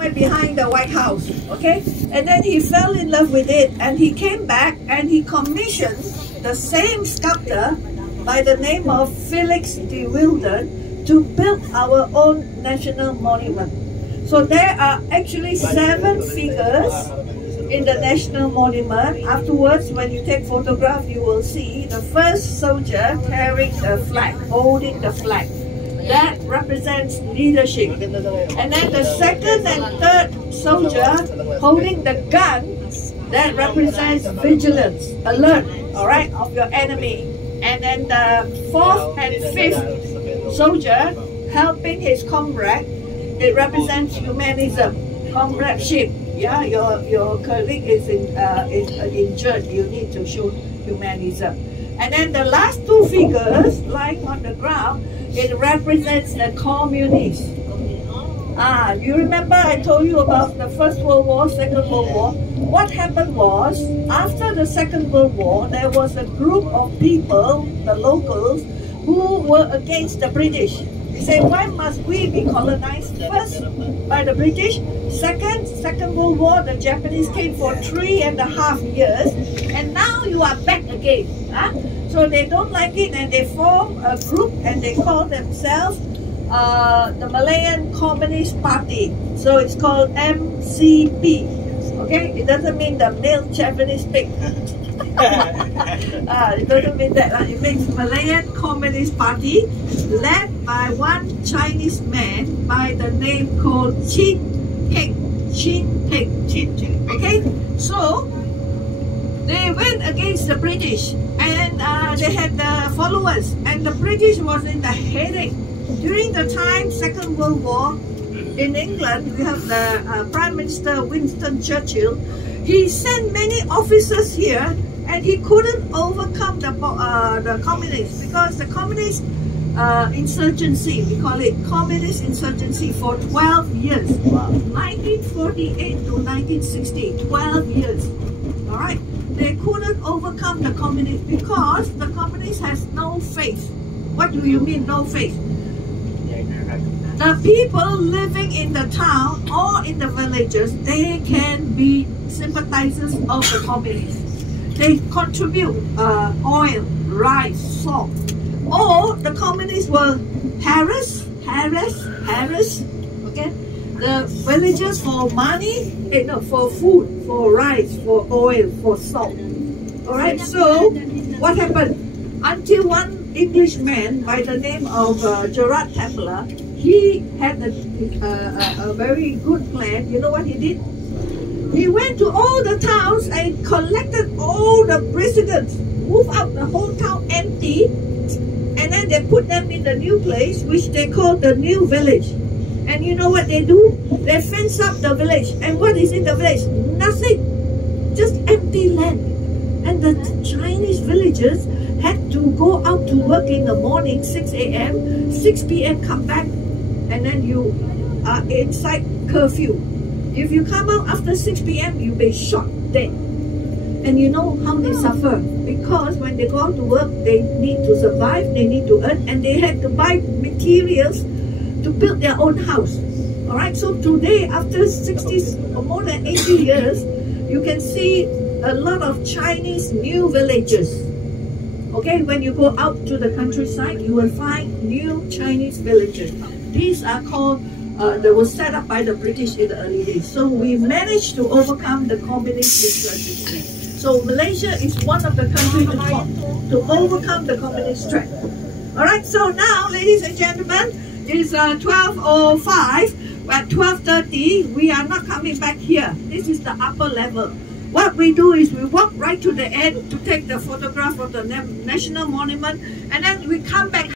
went behind the White House, okay? And then he fell in love with it, and he came back and he commissioned the same sculptor by the name of Felix de Wilden to build our own national monument. So there are actually 7 figures in the national monument. Afterwards, when you take photograph, you will see the first soldier carrying the flag, holding the flag. That represents leadership. And then the second and third soldier holding the gun, that represents vigilance, alert, all right, of your enemy. And then the 4th and 5th soldier helping his comrade, it represents humanism, comradeship. Yeah, your colleague is injured, you need to show humanism. And then the last 2 figures lying on the ground, it represents the communists. You remember I told you about the First World War, Second World War? What happened was, after the Second World War, there was a group of people, the locals, who were against the British. They say, why must we be colonized first by the British? Second World War, the Japanese came for 3.5 years, and now you are back again. So they don't like it, and they form a group, and they call themselves the Malayan Communist Party. So it's called MCP. Okay, it doesn't mean the male Japanese pig. It doesn't mean that. It means Malayan Communist Party, led by one Chinese man by the name called Chin Peng. Okay, so they went against the British, and they had the followers, and the British was in the headache. During the time, Second World War, in England, we have the Prime Minister Winston Churchill. He sent many officers here, and he couldn't overcome the communists, because the communist insurgency, we call it communist insurgency, for 12 years. 1948 to 1960, 12 years. All right, they couldn't overcome the communists because the communists has no faith. What do you mean, no faith? The people living in the town or in the villages, they can be sympathizers of the communists. They contribute oil, rice, salt. Or the communists will harass, okay, the villagers for money, for food, for rice, for oil, for salt. Alright, so what happened? Until one Englishman by the name of Gerard Templer, he had a very good plan. You know what he did? He went to all the towns and collected all the residents, moved out the whole town empty, and then they put them in the new place, which they call the new village. And you know what they do? They fence up the village. And what is in the village? Nothing. Just empty land. And the Chinese villagers had to go out to work in the morning, 6 a.m., 6 p.m. come back, and then you are inside curfew. If you come out after 6 p.m., you'll be shot dead. And you know how they suffer, because when they go out to work, they need to survive, they need to earn, and they had to buy materials to build their own house. Alright, so today, after 60 or more than 80 years, you can see a lot of Chinese new villages. Okay, when you go out to the countryside, you will find new Chinese villages. These are called, they were set up by the British in the early days. So we managed to overcome the communist insurgency. So Malaysia is one of the countries to overcome the communist threat. Alright, so now, ladies and gentlemen, it's 12:05. At 12:30, we are not coming back here. This is the upper level. What we do is we walk right to the end to take the photograph of the national monument, and then we come back